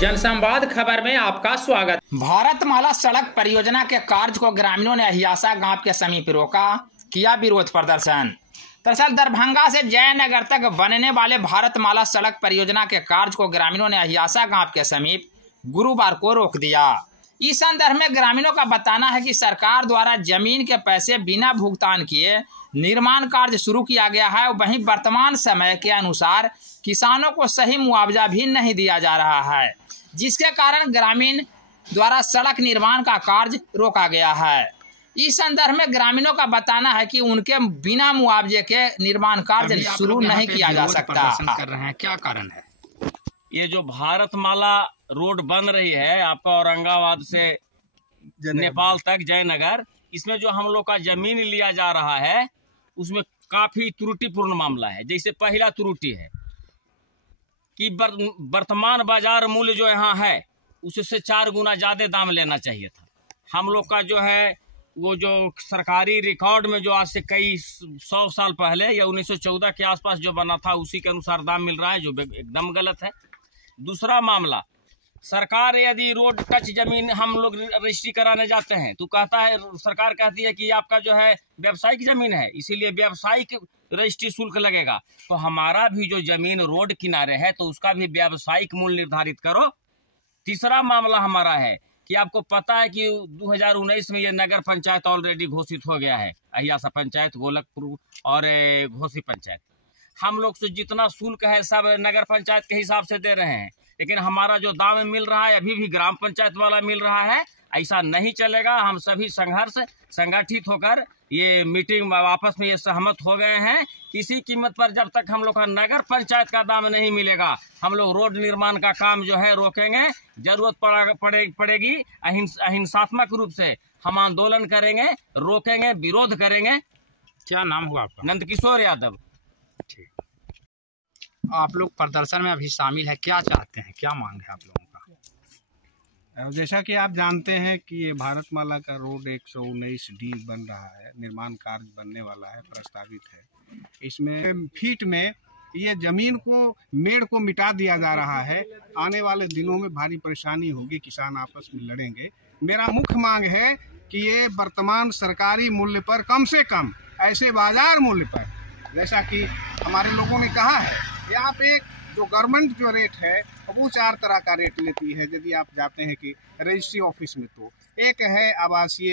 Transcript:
जनसंवाद खबर में आपका स्वागत। भारतमाला सड़क परियोजना के कार्य को ग्रामीणों ने अहियासा गांव के समीप रोका, किया विरोध प्रदर्शन। दरअसल दरभंगा से जयनगर तक बनने वाले भारतमाला सड़क परियोजना के कार्य को ग्रामीणों ने अहियासा गांव के समीप गुरुवार को रोक दिया। इस संदर्भ में ग्रामीणों का बताना है कि सरकार द्वारा जमीन के पैसे बिना भुगतान किए निर्माण कार्य शुरू किया गया है। वहीं वर्तमान समय के अनुसार किसानों को सही मुआवजा भी नहीं दिया जा रहा है, जिसके कारण ग्रामीण द्वारा सड़क निर्माण का कार्य रोका गया है। इस संदर्भ में ग्रामीणों का बताना है कि उनके बिना मुआवजे के निर्माण कार्य शुरू नहीं किया जा सकता। कर रहे हैं, क्या कारण है? ये जो भारतमाला रोड बन रही है आपका औरंगाबाद से नेपाल तक जयनगर, इसमें जो हम लोग का जमीन लिया जा रहा है उसमें काफी त्रुटिपूर्ण मामला है। जैसे पहला त्रुटि है कि वर्तमान बाजार मूल्य जो यहाँ है उससे 4 गुना ज्यादा दाम लेना चाहिए था। हम लोग का जो है वो जो सरकारी रिकॉर्ड में जो आज से कई 100 साल पहले या 1914 के आसपास जो बना था उसी के अनुसार दाम मिल रहा है, जो एकदम गलत है। दूसरा मामला, सरकार यदि रोड टच जमीन हम लोग रजिस्ट्री कराने जाते हैं तो कहता है, सरकार कहती है कि आपका जो है व्यावसायिक जमीन है, इसीलिए व्यावसायिक रजिस्ट्री शुल्क लगेगा। तो हमारा भी जो जमीन रोड किनारे है तो उसका भी व्यावसायिक मूल्य निर्धारित करो। तीसरा मामला हमारा है कि आपको पता है कि 2019 में ये नगर पंचायत ऑलरेडी घोषित हो गया है, अहियासा पंचायत, गोलकपुर और घोसी पंचायत। हम लोग से जितना शुल्क है सब नगर पंचायत के हिसाब से दे रहे हैं, लेकिन हमारा जो दाम मिल रहा है अभी भी ग्राम पंचायत वाला मिल रहा है। ऐसा नहीं चलेगा। हम सभी संगठित होकर ये मीटिंग आपस में ये सहमत हो गए हैं। किसी कीमत पर जब तक हम लोग का नगर पंचायत का दाम नहीं मिलेगा हम लोग रोड निर्माण का काम जो है रोकेंगे। जरूरत पड़ेगी अहिंसात्मक रूप से हम आंदोलन करेंगे, रोकेंगे, विरोध करेंगे। क्या नाम हुआ आपका? नंदकिशोर यादव। आप लोग प्रदर्शन में अभी शामिल है, क्या चाहते हैं, क्या मांग है आप लोगों का? जैसा कि आप जानते हैं कि ये भारतमाला का रोड 119D बन रहा है, निर्माण कार्य बनने वाला है, प्रस्तावित है। इसमें फीट में ये जमीन को, मेड़ को मिटा दिया जा रहा है। आने वाले दिनों में भारी परेशानी होगी, किसान आपस में लड़ेंगे। मेरा मुख्य मांग है कि ये वर्तमान सरकारी मूल्य पर, कम से कम ऐसे बाजार मूल्य पर, जैसा कि हमारे लोगों ने कहा है, यहाँ पे जो गवर्नमेंट जो रेट है वो 4 तरह का रेट लेती है। यदि आप जाते हैं कि रजिस्ट्री ऑफिस में, तो एक है आवासीय